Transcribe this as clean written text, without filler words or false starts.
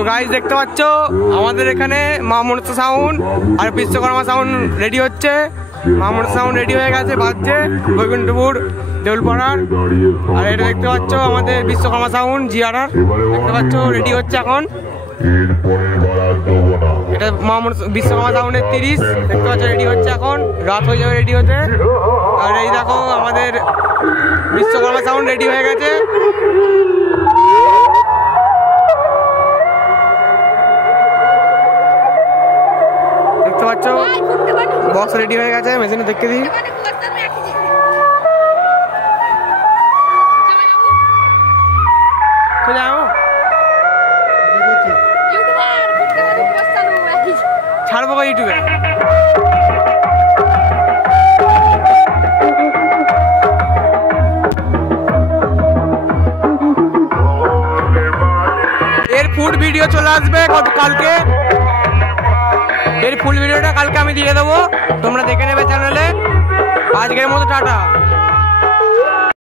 তো গাইস দেখতে পাচ্ছ আমাদের এখানে মা মনসা সাউন্ড আর বিশ্বকর্মা সাউন্ড রেডি হচ্ছে। মা মনসা সাউন্ড রেডি হয়ে গেছে, বাজছে বৈকুণ্ঠপুর দেউলপাড়ার। আর এটা দেখতে পাচ্ছ আমাদের বিশ্বকর্মা সাউন্ড জিআরআর, দেখতে পাচ্ছ রেডি হচ্ছে এখন। এটা মা বিশ্বকর্মা সাউন্ডের 30 দেখতে পাচ্ছ রেডি হচ্ছে এখন, রাত হয়ে যাবে রেডি হতে। আর এই দেখো আমাদের বিশ্বকর্মা সাউন্ড রেডি হয়ে গেছে। দেখতে পাচ্ছ বক্স রেডি হয়ে গেছে, মেশিনে দেখতে দিই। ছাড়বো ইউটিউবে। এর ফুড ভিডিও চলে আসবে কালকে। এর ফুল ভিডিওটা কালকে আমি দিয়ে দেবো, তোমরা দেখে নেবে চ্যানেলে। আজকের মতো টাটা।